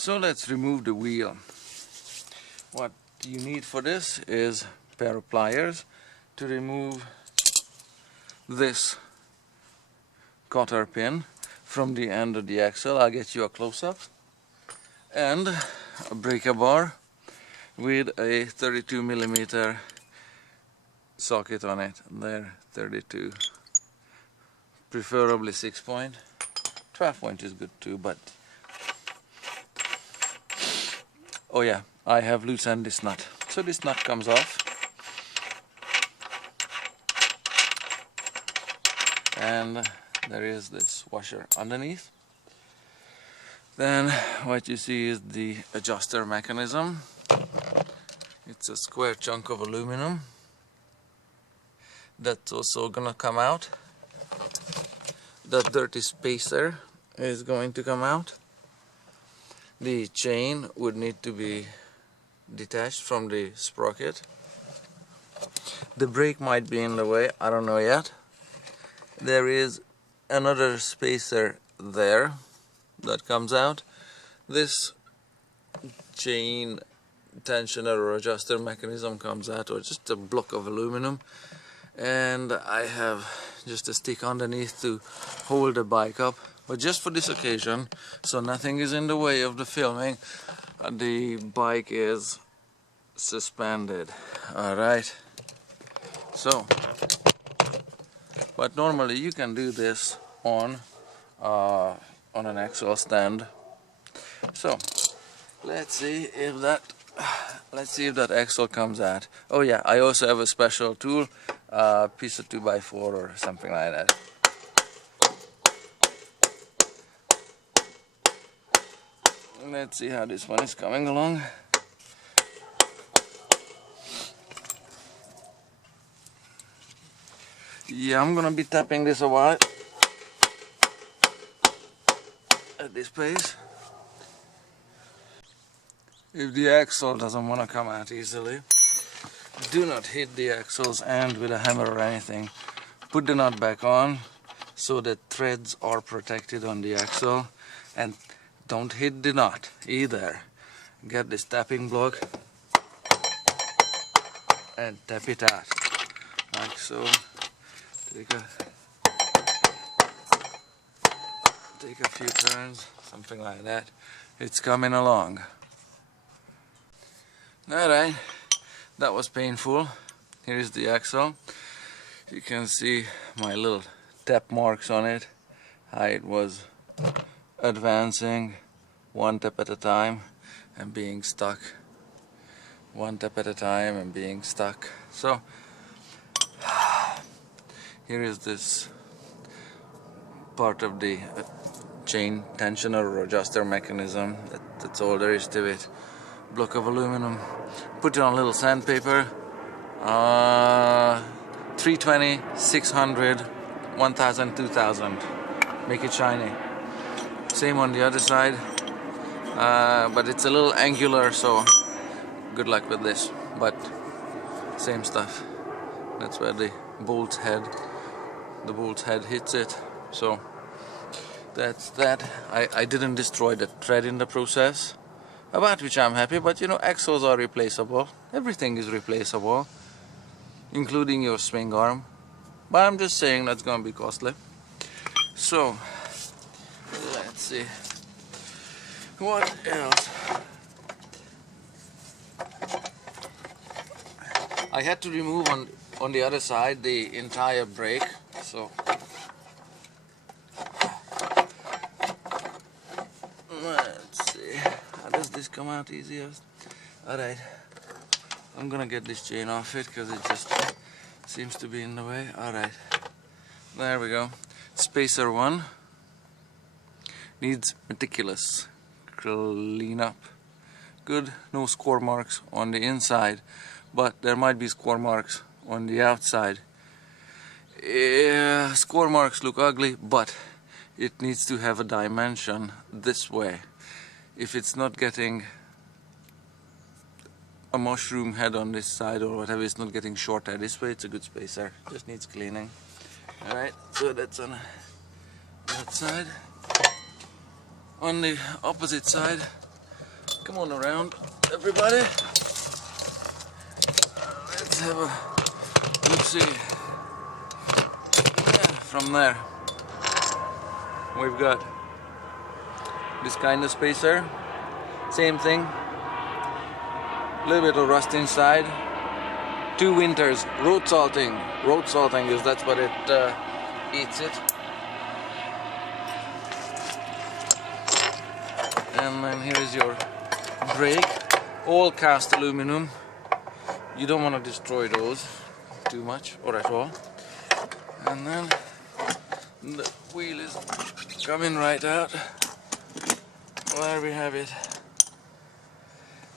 So let's remove the wheel. What you need for this is a pair of pliers to remove this cotter pin from the end of the axle. I'll get you a close-up. And a breaker bar with a 32mm socket on it. There, 32. Preferably 6-point. 12-point is good too, but oh yeah, I have loosened this nut. So this nut comes off. And there is this washer underneath. Then what you see is the adjuster mechanism. It's a square chunk of aluminum that's also gonna come out. That dirty spacer is going to come out. The chain would need to be detached from the sprocket. The brake might be in the way, I don't know yet. There is another spacer there that comes out. This chain tensioner or adjuster mechanism comes out, or just a block of aluminum, and I have just a stick underneath to hold the bike up, but just for this occasion, so nothing is in the way of the filming. The bike is suspended. Alright, so but normally you can do this on an axle stand. So let's see if that axle comes out. Oh yeah, I also have a special tool, piece of 2x4 or something like that. Let's see how this one is coming along. Yeah, I'm gonna be tapping this a while at this pace. If the axle doesn't want to come out easily, do not hit the axle's end with a hammer or anything. Put the nut back on so that threads are protected on the axle, and don't hit the nut either. Get this tapping block and tap it out like so. Take a few turns, something like that. It's coming along. Alright, that was painful. Here is the axle. You can see my little tap marks on it. How it was advancing one tap at a time and being stuck. One tap at a time and being stuck. So here is this part of the chain tensioner or adjuster mechanism. That's all there is to it. Block of aluminum. Put it on a little sandpaper. 320, 600, 1000, 2000. Make it shiny. Same on the other side. But it's a little angular, so good luck with this. But same stuff. That's where the bolt's head hits it. So that's that. I didn't destroy the thread in the process, about which I'm happy, but you know, axles are replaceable. Everything is replaceable, including your swing arm. But I'm just saying that's gonna be costly. So let's see what else. I had to remove on the other side the entire brake, so let's see, how does this come out easiest? Alright, I'm gonna get this chain off it because it just seems to be in the way. Alright, there we go. Spacer 1 needs meticulous cleanup. Good, no score marks on the inside, but there might be score marks on the outside. Yeah, score marks look ugly, but it needs to have a dimension this way. If it's not getting a mushroom head on this side or whatever, it's not getting shorter this way, it's a good spacer. Just needs cleaning. Alright, so that's on that side. On the opposite side, Come on around, everybody. Let's have a look-see. Yeah, from there we've got this kind of spacer. Same thing. A little bit of rust inside. 2 winters. Road salting. Road salting is that's what it eats it. And then here is your brake. All cast aluminum. You don't want to destroy those too much or at all. And then the wheel is coming right out. There we have it.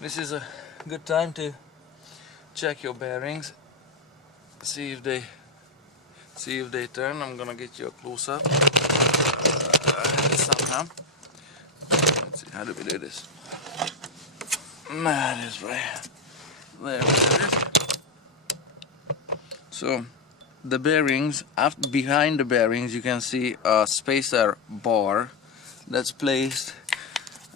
This is a good time to check your bearings. See if they turn. I'm gonna get you a close up somehow. Let's see, how do we do this? That is right. There we have it. So the bearings, behind the bearings you can see a spacer bar that's placed.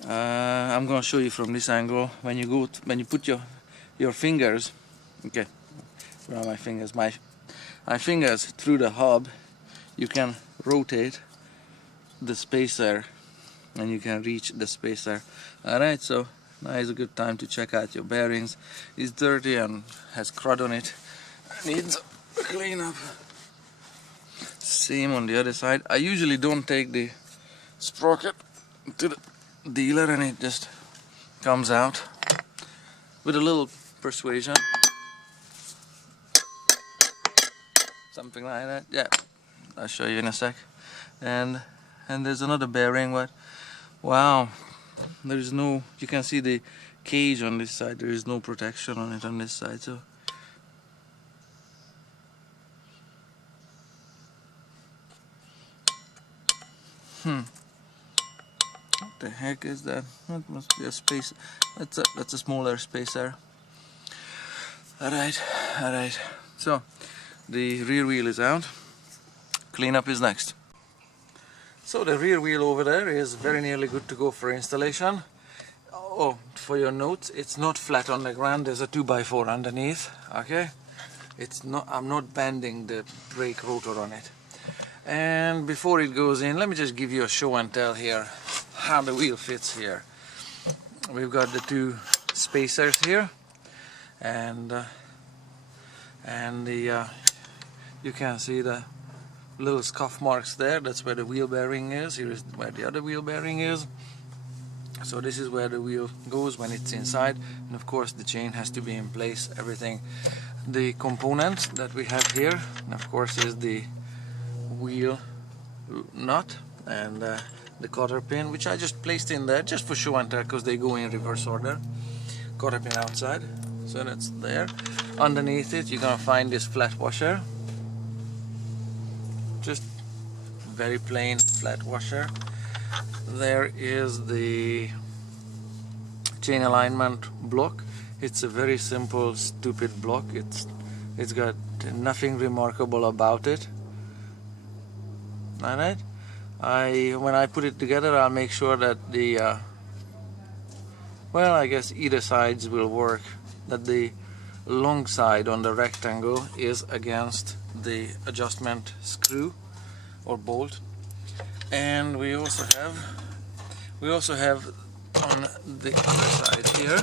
I'm going to show you from this angle. When you put your fingers, okay, where are my fingers? My fingers through the hub, you can rotate the spacer and you can reach the spacer. Alright, so now is a good time to check out your bearings. It's dirty and has crud on it. Needs a clean up. Same on the other side. I usually don't take the sprocket to the dealer and it just comes out with a little persuasion, something like that. Yeah, I'll show you in a sec. And there's another bearing, but wow, there's no, you can see the cage on this side, there is no protection on it on this side. So what the heck is that? That must be a space. That's a smaller spacer. Alright. So the rear wheel is out. Cleanup is next. So the rear wheel over there is very nearly good to go for installation. Oh, for your notes, it's not flat on the ground. There's a 2x4 underneath. Okay, it's not. I'm not bending the brake rotor on it. And before it goes in, let me just give you a show and tell here how the wheel fits here. We've got the 2 spacers here, and you can see the little scuff marks there. That's where the wheel bearing is. Here is where the other wheel bearing is. So this is where the wheel goes when it's inside, and of course the chain has to be in place. Everything, the components that we have here, and of course, is the wheel nut and the cotter pin, which I just placed in there just for show and tell because they go in reverse order. Cotter pin outside, so that's there. Underneath it you're gonna find this flat washer, just very plain flat washer. There is the chain alignment block. It's a very simple, stupid block. It's got nothing remarkable about it. Alright, when I put it together, I'll make sure that the well, I guess either sides will work, that the long side on the rectangle is against the adjustment screw or bolt. And we also have on the other side here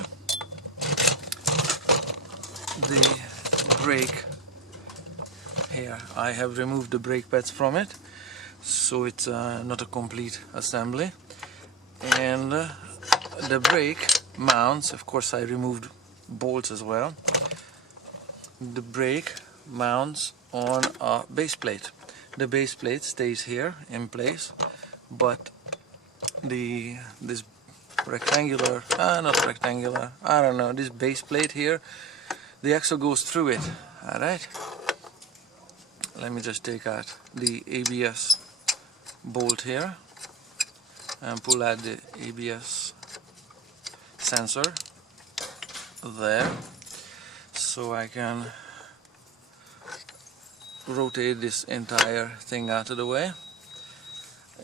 the brake. Here I have removed the brake pads from it, so it's not a complete assembly. And the brake mounts, of course I removed bolts as well. The brake mounts on a base plate. The base plate stays here in place, but this rectangular, not rectangular, I don't know, this base plate here, the axle goes through it. Alright, let me just take out the ABS bolt here and pull out the ABS sensor there, so I can rotate this entire thing out of the way.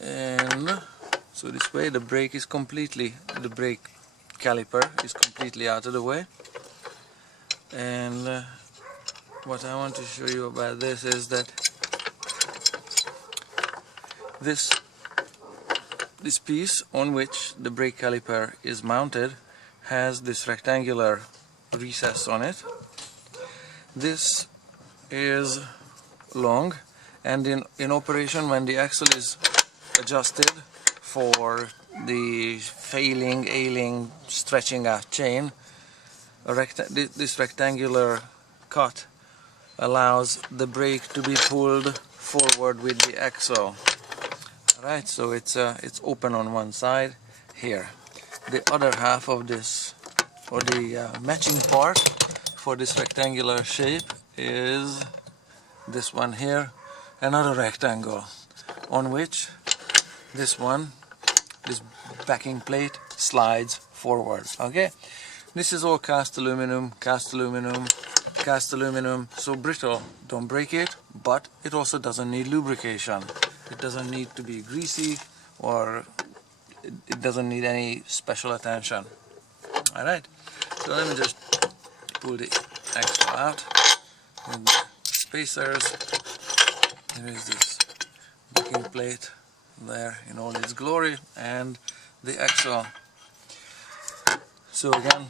And so this way the brake is completely, the brake caliper is completely out of the way. And what I want to show you about this is that this piece on which the brake caliper is mounted has this rectangular recess on it. This is long, and in operation, when the axle is adjusted for the failing, ailing, stretching out chain, this rectangular cut allows the brake to be pulled forward with the axle. Alright, so it's open on one side here. The other half of this, or the matching part for this rectangular shape, is this one here, another rectangle on which this backing plate slides forward. Okay, this is all cast aluminum, so brittle. Don't break it, but it also doesn't need lubrication. It doesn't need to be greasy, or it doesn't need any special attention. Alright, so let me just pull the axle out with the spacers. There is this backing plate there in all its glory, and the axle. So again,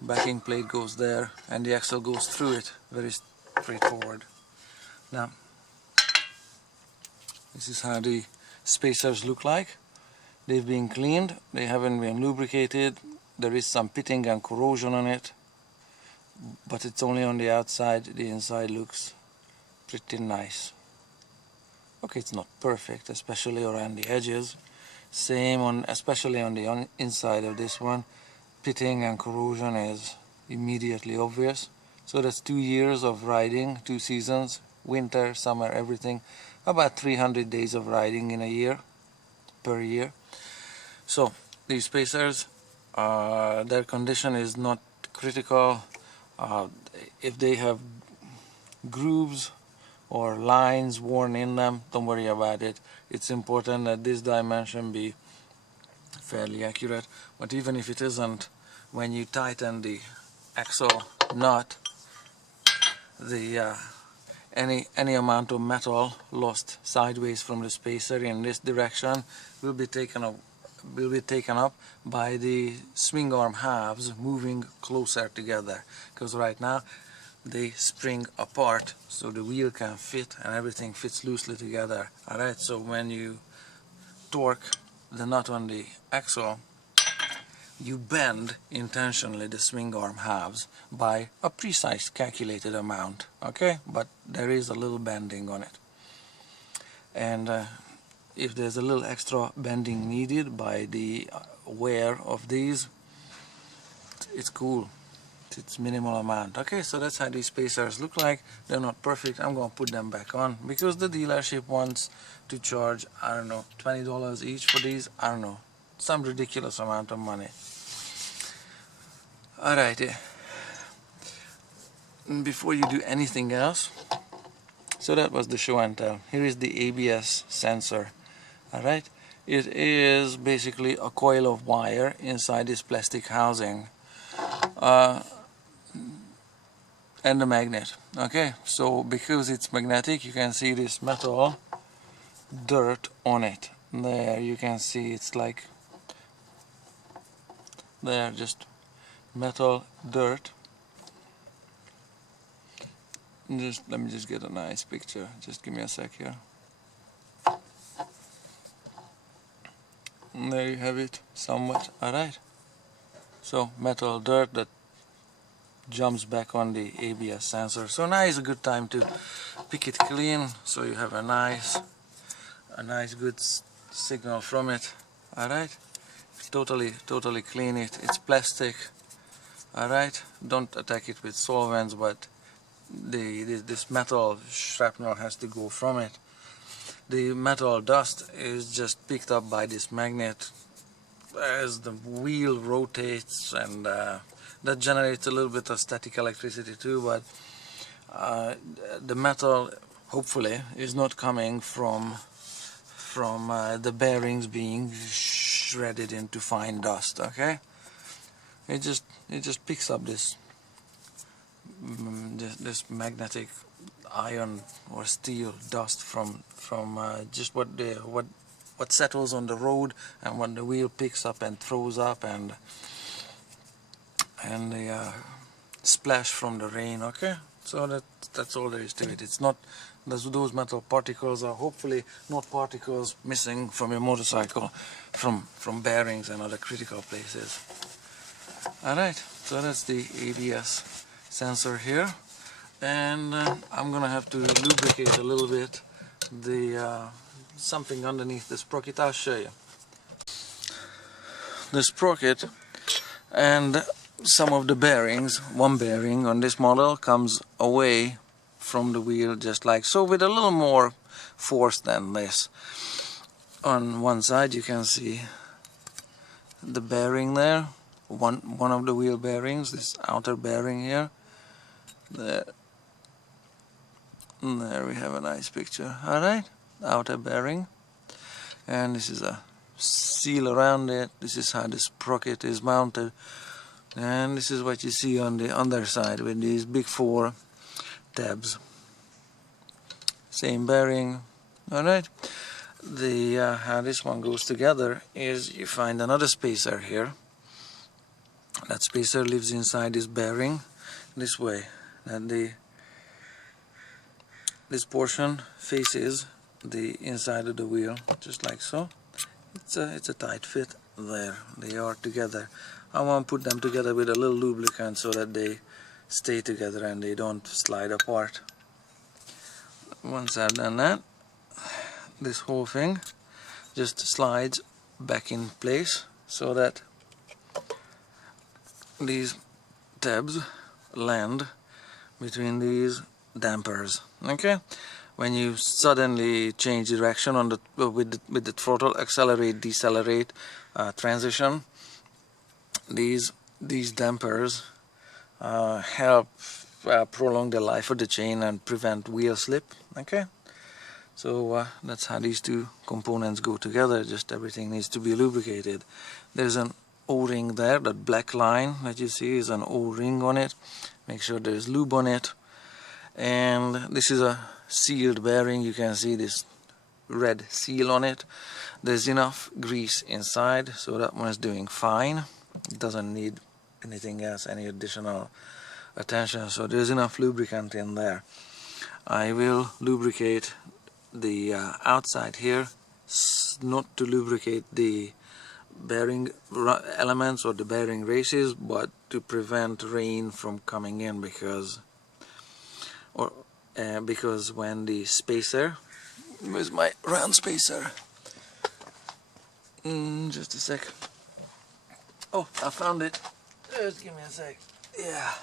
backing plate goes there and the axle goes through it. Very straightforward. Now, this is how the spacers look like. They've been cleaned, they haven't been lubricated. There is some pitting and corrosion on it, but it's only on the outside. The inside looks pretty nice. Okay, it's not perfect, especially around the edges. Especially on the inside of this one. Pitting and corrosion is immediately obvious. So that's 2 years of riding, 2 seasons, winter, summer, everything. About 300 days of riding in a year, per year. So these spacers, their condition is not critical. If they have grooves or lines worn in them, don't worry about it. It's important that this dimension be fairly accurate, but even if it isn't, when you tighten the axle nut, the any amount of metal lost sideways from the spacer in this direction will be taken up by the swing arm halves moving closer together, because right now they spring apart so the wheel can fit and everything fits loosely together. Alright, so when you torque the nut on the axle, you bend intentionally the swing arm halves by a precise calculated amount, okay, but there is a little bending on it. And if there's a little extra bending needed by the wear of these, it's cool. It's minimal amount. Okay, so that's how these spacers look like. They're not perfect. I'm going to put them back on because the dealership wants to charge, I don't know, $20 each for these. I don't know, some ridiculous amount of money. Alrighty, before you do anything else, so that was the show and tell. Here is the ABS sensor. Alright, it is basically a coil of wire inside this plastic housing. And the magnet. Okay, so because it's magnetic, you can see this metal dirt on it. There, you can see it's like there, just metal dirt. Let me just get a nice picture. Just give me a sec here. And there you have it, somewhat. Alright. So metal dirt that jumps back on the ABS sensor. So now is a good time to pick it clean, so you have a nice good signal from it. Alright, totally clean it. It's plastic. Alright, don't attack it with solvents, but this metal shrapnel has to go from it. The metal dust is just picked up by this magnet as the wheel rotates, and that generates a little bit of static electricity too, but the metal hopefully is not coming from the bearings being shredded into fine dust. Okay, it just picks up this this magnetic iron or steel dust from just what settles on the road, and what the wheel picks up and throws up, and the splash from the rain. Okay, so that's all there is to it. It's not those metal particles are hopefully not particles missing from your motorcycle from bearings and other critical places. Alright, so that's the ABS sensor here, and I'm gonna have to lubricate a little bit the something underneath the sprocket. I'll show you. The sprocket and some of the bearings, one bearing on this model comes away from the wheel just like so, with a little more force than this. On one side you can see the bearing there, one of the wheel bearings, this outer bearing here. There we have a nice picture. Alright, outer bearing, and this is a seal around it. This is how the sprocket is mounted, and this is what you see on the underside with these big 4 tabs. Same bearing. Alright, the how this one goes together is you find another spacer here. That spacer lives inside this bearing this way, and this portion faces the inside of the wheel, just like so. It's a tight fit there. They are together. I want to put them together with a little lubricant so that they stay together and they don't slide apart. Once I've done that, this whole thing just slides back in place so that these tabs land between these dampers. Okay, when you suddenly change direction on the with the throttle, accelerate, decelerate, transition, these dampers help prolong the life of the chain and prevent wheel slip. Okay, so that's how these two components go together. Just everything needs to be lubricated. There's an O-ring there. That black line that you see is an O-ring on it. Make sure there's lube on it. And this is a sealed bearing. You can see this red seal on it. There's enough grease inside, so that one is doing fine. It doesn't need anything else, any additional attention, so there's enough lubricant in there. I will lubricate the outside here, not to lubricate the bearing elements or the bearing races, but to prevent rain from coming in, because when the spacer, where's my round spacer? Just a sec. Oh, I found it. Just give me a sec. Yeah,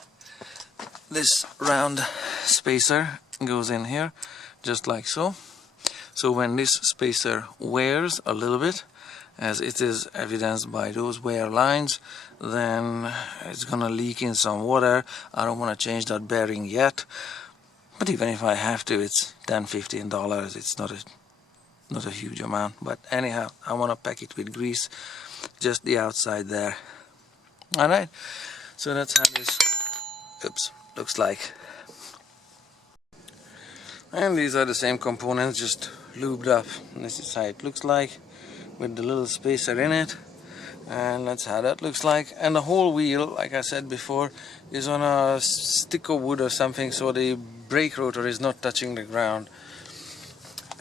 this round spacer goes in here just like so. So when this spacer wears a little bit, as it is evidenced by those wear lines, then it's gonna leak in some water. I don't want to change that bearing yet, but even if I have to, it's $10–15. It's not a huge amount, but anyhow, I want to pack it with grease, just the outside there. Alright, so that's how this looks like. And these are the same components, just lubed up. And this is how it looks like, with the little spacer in it, and that's how that looks like. And the whole wheel, like I said before, is on a stick of wood or something, so the brake rotor is not touching the ground.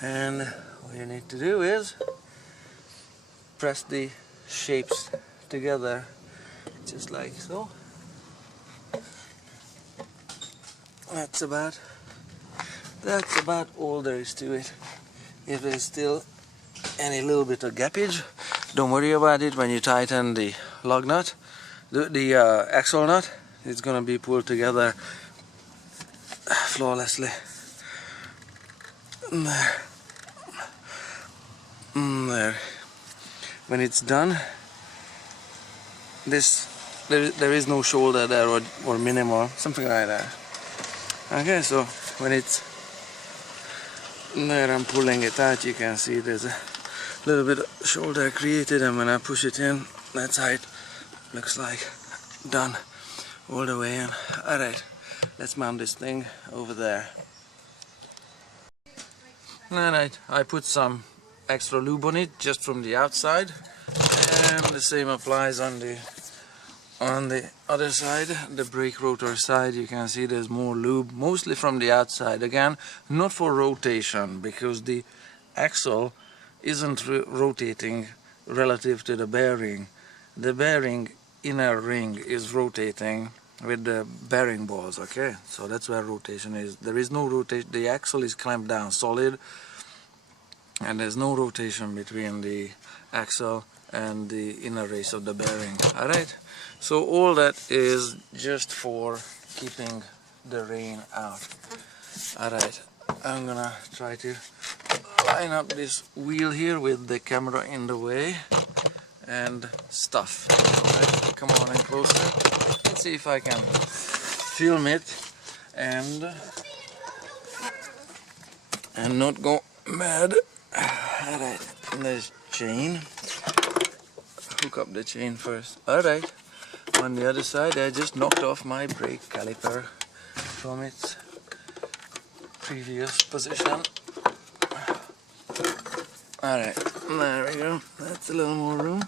And all you need to do is press the shapes together, just like so. That's about all there is to it. If there's still any little bit of gappage, don't worry about it. When you tighten the lug nut, the axle nut, it's gonna be pulled together flawlessly. There. There. When it's done, there is no shoulder there or minimal, something like that. Okay, so when it's there, I'm pulling it out. You can see there's a little bit of shoulder created, and when I push it in, that's how it looks like. done all the way in. Alright, let's mount this thing over there. Alright, I put some extra lube on it just from the outside, and the same applies on the other side, the brake rotor side. You can see there's more lube, mostly from the outside. Again, not for rotation, because the axle isn't rotating relative to the bearing. The bearing inner ring is rotating with the bearing balls, okay? So that's where rotation is. There is no rotation. The axle is clamped down solid, and there's no rotation between the axle and the inner race of the bearing. Alright, so all that is just for keeping the rain out. Alright, I'm gonna try to line up this wheel here with the camera in the way and stuff. Alright, come on in closer. Let's see if I can film it and not go mad. Alright, there's chain. Hook up the chain first. Alright, on the other side I just knocked off my brake caliper from its previous position. Alright, there we go. That's a little more room.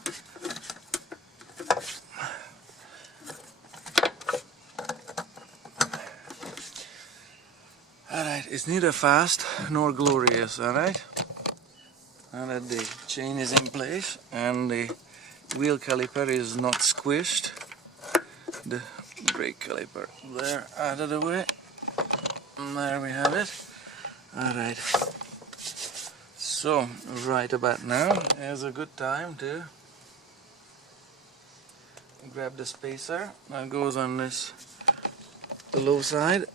Alright, it's neither fast nor glorious, alright? Now that the chain is in place and the wheel caliper is not squished, the brake caliper there out of the way, and there we have it. Alright, so right about now is a good time to grab the spacer that goes on this low side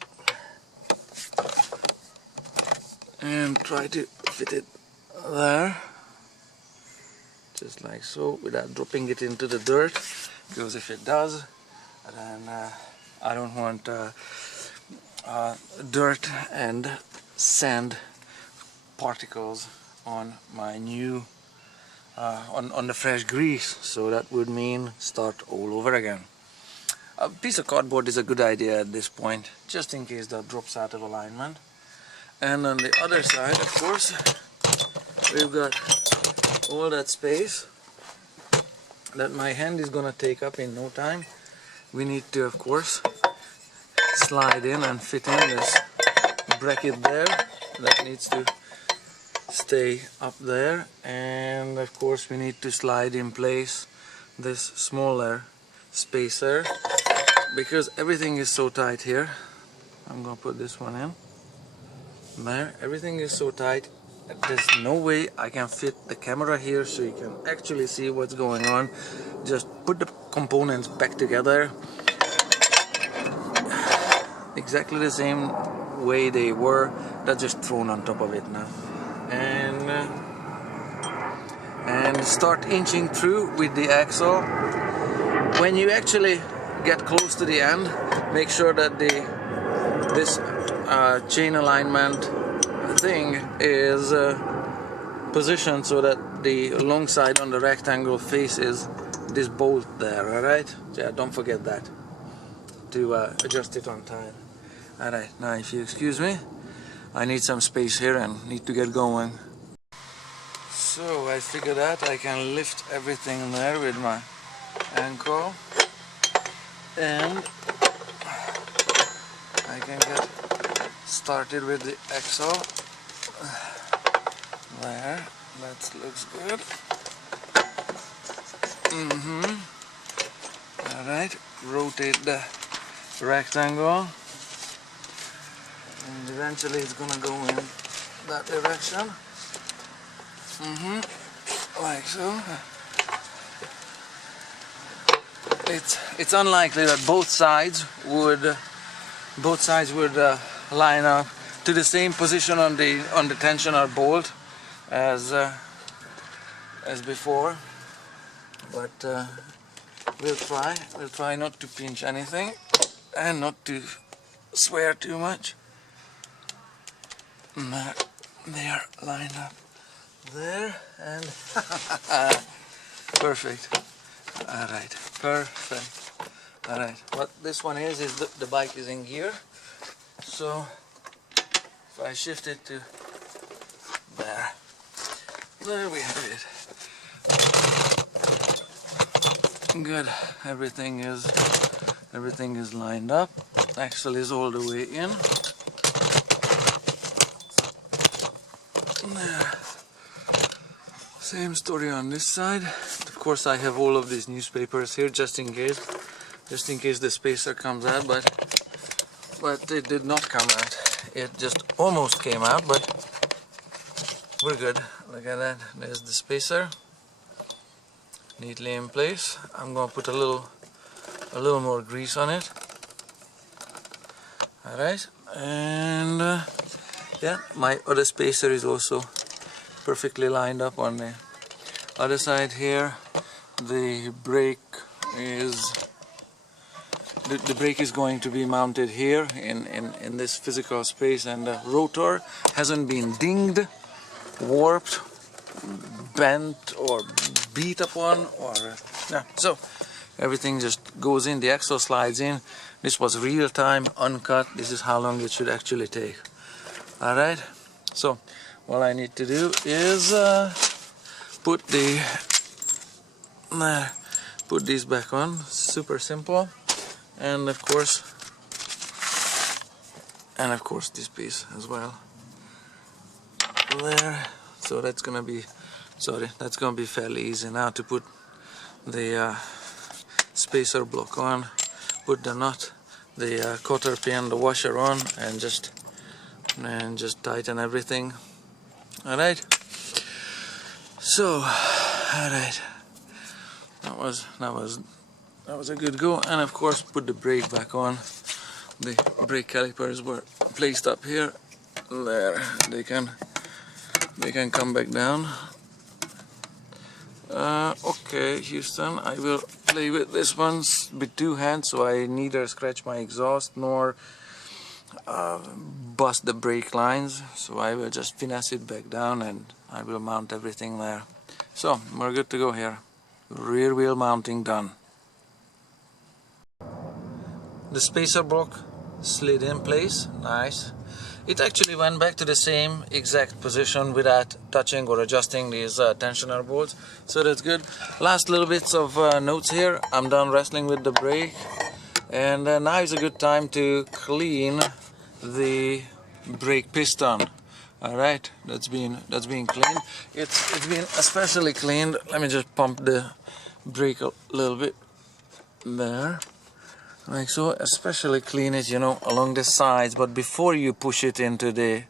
and try to fit it there, just like so, without dropping it into the dirt, because if it does, then I don't want dirt and sand particles on my new on the fresh grease, so that would mean start all over again. A piece of cardboard is a good idea at this point, just in case that drops out of alignment. And on the other side, of course, we've got all that space that my hand is gonna take up in no time. We need to, of course, slide in and fit in this bracket there that needs to stay up there, and of course we need to slide in place this smaller spacer, because everything is so tight here. I'm gonna put this one in there. Everything is so tight, there's no way I can fit the camera here so you can actually see what's going on. Just put the components back together exactly the same way they were, that's just thrown on top of it now, and start inching through with the axle. When you actually get close to the end, make sure that this chain alignment thing is positioned so that the long side on the rectangle faces this bolt there, alright? Yeah, don't forget that, to adjust it on time. Alright, now if you excuse me, I need some space here and need to get going. So I figured out I can lift everything there with my ankle, and I can get started with the axle. There, that looks good. Alright, rotate the rectangle, and eventually it's gonna go in that direction. Like so. It's unlikely that both sides would line up to the same position on the tensioner bolt as before, but we'll try not to pinch anything and not to swear too much. They are lined up there, and perfect. Alright, perfect. Alright, what this one is the bike is in gear. So if I shift it to there we have it. Good, everything is lined up. Axle is all the way in. Same story on this side. Of course I have all of these newspapers here just in case the spacer comes out, but it did not come out. It just almost came out, but we're good. Look at that, there's the spacer, neatly in place. I'm gonna put a little more grease on it. Alright, and yeah, my other spacer is also perfectly lined up on the other side here. The brake is the brake is going to be mounted here in this physical space, and the rotor hasn't been dinged, warped, bent or beat upon, or yeah. So everything just goes in, the axle slides in. This was real time, uncut. This is how long it should actually take. Alright, so all I need to do is put these back on. Super simple. And of course this piece as well there. So that's gonna be fairly easy now to put the spacer block on, put the nut, the cotter pin, the washer on, and just tighten everything. Alright, so alright, that was a good go. And of course put the brake back on. The brake calipers were placed up here. There, they can come back down. Okay, Houston, I will play with this one with two hands, so I neither scratch my exhaust nor bust the brake lines. So I will just finesse it back down and I will mount everything there. So we're good to go here. Rear wheel mounting done. The spacer block slid in place, nice. It actually went back to the same exact position without touching or adjusting these tensioner bolts, so that's good. Last little bits of notes here. I'm done wrestling with the brake, and now is a good time to clean the brake piston. Alright, that's been cleaned. It's been especially cleaned. Let me just pump the brake a little bit there, like so. Especially clean it, you know, along the sides, but before you push it into the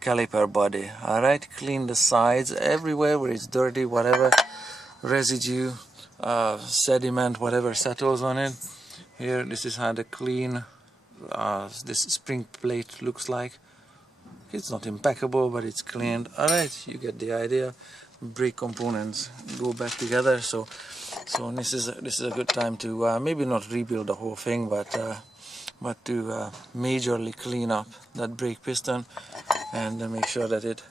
caliper body. Alright, clean the sides everywhere where it's dirty, whatever residue, sediment, whatever settles on it. Here, this is how the clean this spring plate looks like. It's not impeccable, but it's cleaned. Alright, you get the idea. Brake components go back together, so this is a good time to maybe not rebuild the whole thing, but to majorly clean up that brake piston and make sure that it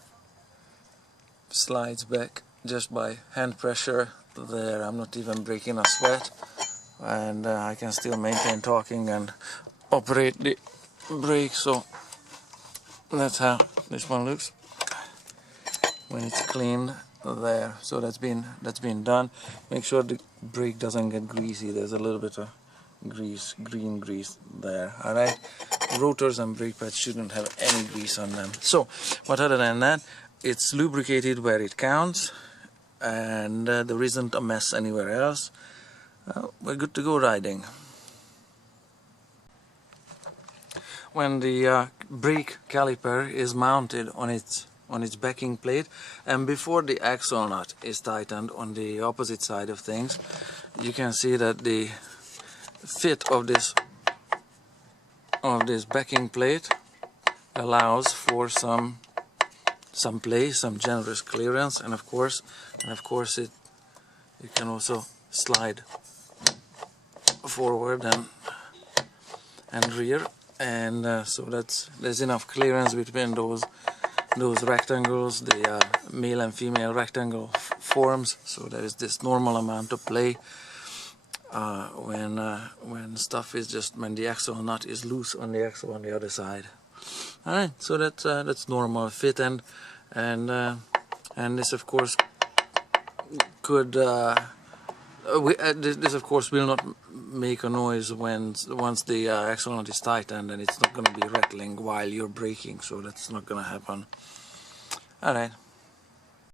slides back just by hand pressure. There, I'm not even breaking a sweat, and I can still maintain talking and operate the brake. So that's how this one looks when it's cleaned there. So that's been done. Make sure the brake doesn't get greasy. There's a little bit of grease, green grease there. Alright, rotors and brake pads shouldn't have any grease on them. So, but other than that, it's lubricated where it counts, and there isn't a mess anywhere else. We're good to go riding. When the brake caliper is mounted on its backing plate, and before the axle nut is tightened on the opposite side of things, you can see that the fit of this backing plate allows for some play, some generous clearance, and of course it can also slide forward and rear. And so there's enough clearance between those rectangles, the male and female rectangle forms. So there is this normal amount of play. when stuff is just when the axle nut is loose on the axle on the other side. All right, so that's normal fit, and this of course could this of course will not make a noise once the axle nut is tight, and then it's not going to be rattling while you're braking, so that's not going to happen. All right.